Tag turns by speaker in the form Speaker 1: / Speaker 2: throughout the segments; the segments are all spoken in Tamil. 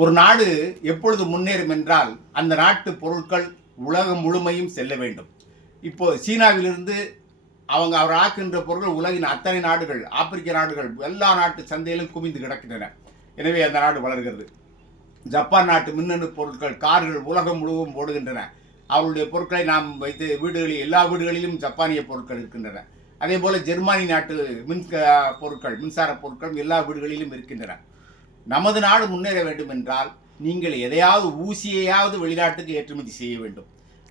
Speaker 1: ஒரு நாடு எப்பொழுது முன்னேறும் என்றால் அந்த நாட்டு பொருட்கள் உலகம் முழுமையும் செல்ல வேண்டும். இப்போ சீனாவிலிருந்து அவங்க அவர் ஆக்கின்ற பொருட்கள் உலகின் அத்தனை நாடுகள் ஆப்பிரிக்க நாடுகள் எல்லா நாட்டு சந்தையிலும் குவிந்து கிடக்கின்றன. எனவே அந்த நாடு வளர்கிறது. ஜப்பான் நாட்டு மின்னணு பொருட்கள் கார்கள் உலகம் முழுவதும் ஓடுகின்றன. அவருடைய பொருட்களை நாம் வைத்து வீடுகளில் எல்லா வீடுகளிலும் ஜப்பானிய பொருட்கள் இருக்கின்றன. அதே போல் ஜெர்மானி நாட்டு மின் பொருட்கள் மின்சார பொருட்கள் எல்லா வீடுகளிலும் இருக்கின்றன. நமது நாடு முன்னேற வேண்டும் என்றால் நீங்கள் எதையாவது ஊசியையாவது வெளிநாட்டுக்கு ஏற்றுமதி செய்ய வேண்டும்.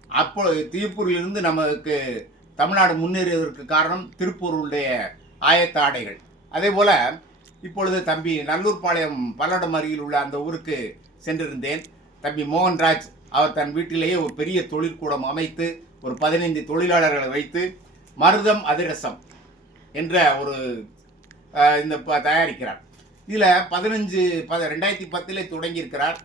Speaker 1: அப்போ திருப்பூரிலிருந்து நமக்கு தமிழ்நாடு முன்னேறுவதற்கு காரணம் திருப்பூருடைய ஆயத்த ஆடைகள் அதே போல் இப்பொழுது தம்பி நல்லூர்பாளையம் பல்லடம் அருகில் உள்ள அந்த ஊருக்கு சென்றிருந்தேன். தம்பி மோகன்ராஜ் அவர் தன் வீட்டிலேயே ஒரு பெரிய தொழிற்கூடம் அமைத்து ஒரு பதினைந்து தொழிலாளர்களை வைத்து மருதம் அதிரசம் என்ற ஒரு இந்த ப- தயாரிக்கிறார். இதில் பதினஞ்சு ப ரெண்டாயிரத்தி பத்திலே தொடங்கியிருக்கிறார்.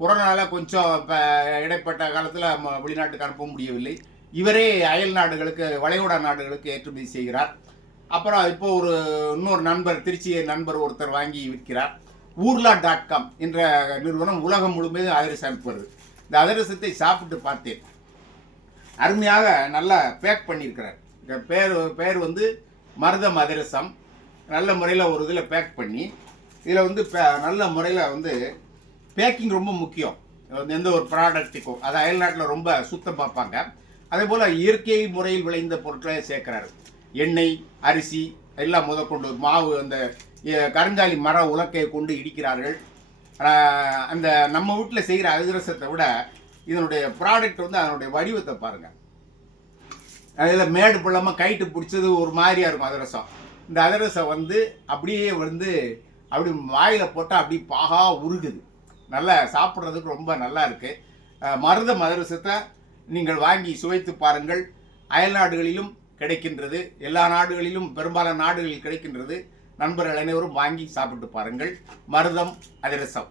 Speaker 1: கொரோனாவில் கொஞ்சம் இப்போ இடைப்பட்ட காலத்தில் வெளிநாட்டுக்கு அனுப்ப முடியவில்லை. இவரே அயல் நாடுகளுக்கு வளைகுடா நாடுகளுக்கு ஏற்றுமதி செய்கிறார். அப்புறம் இப்போ ஒரு இன்னொரு நண்பர் திருச்சி நண்பர் ஒருத்தர் வாங்கி விற்கிறார். ஊர்லா டாட் காம் என்ற நிறுவனம் உலகம் முழுமையும் அதிரசம் அனுப்புகிறது. இந்த அதிரசத்தை சாப்பிட்டு பார்த்தேன். அருமையாக நல்லா பேக் பண்ணியிருக்கிறார். இந்த பேர் பேர் வந்து மருதம் அதிரசம். நல்ல முறையில் ஒரு இதில் பேக் பண்ணி இதில் வந்து நல்ல முறையில் வந்து பேக்கிங் ரொம்ப முக்கியம். வந்து எந்த ஒரு ப்ராடக்ட்டுக்கும் அது அயல்நாட்டில் ரொம்ப சுத்தம் பார்ப்பாங்க. அதே போல் இயற்கை முறையில் விளைந்த பொருட்களை சேர்க்குறாரு. எண்ணெய் அரிசி எல்லாம் முதற்கொண்டு மாவு அந்த கருஞ்சாலி கருங்காலி மர உலக்கையை கொண்டு இடிக்கிறார்கள். அந்த நம்ம வீட்டில் செய்கிற அதிரசத்தை விட இதனுடைய ப்ராடக்ட் வந்து அதனுடைய வடிவத்தை பாருங்கள் அதில் மேடு பள்ளமாக கைட்டு பிடிச்சது ஒரு மாதிரியாக இருக்கும் அதிரசம். இந்த அதிரசம் வந்து அப்படியே வந்து அப்படி வாயில் போட்டால் அப்படி பாகா உருகுது. நல்லா சாப்பிட்றதுக்கு ரொம்ப நல்லா இருக்குது மருதம் அதிரசத்தை நீங்கள் வாங்கி சுவைத்து பாருங்கள். அயல் நாடுகளிலும் கிடைக்கின்றது. எல்லா நாடுகளிலும் பெரும்பாலான நாடுகளில் கிடைக்கின்றது. நண்பர்கள் அனைவரும் வாங்கி சாப்பிட்டு பாருங்கள். மருதம் அதிரசம்.